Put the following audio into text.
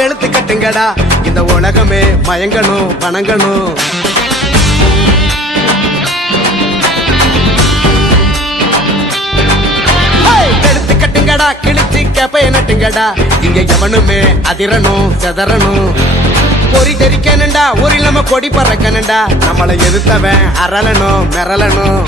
வெளுத்து கட்டுங்கடா இந்த உலகமே மயங்கணும் வணங்கணும். வெளுத்து கட்டுங்கடா கிழிச்சு கேப்பைய நட்டுங்கடா இங்க எவனுமே அதிரணும் செதறணும். பொறி தெரிக்கணுண்டா ஒரு நம்ம கொடி பறக்கணுண்டா நம்மளை எதிர்த்தவன் அரளணும் மிரளணும்.